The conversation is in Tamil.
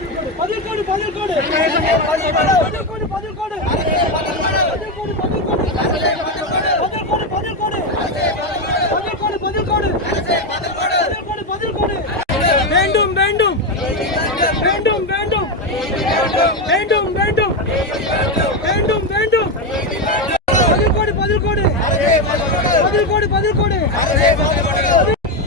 பதில்கோடு பதில்கோடு பதில்கோடு பதில்கோடு வேண்டும் வேண்டும். வேண்டும் வேண்டும். வேண்டும் வேண்டும். வேண்டும் வேண்டும். பதில் கோடு பதில் கோடு. பதில் கோடு பதில் கோடு.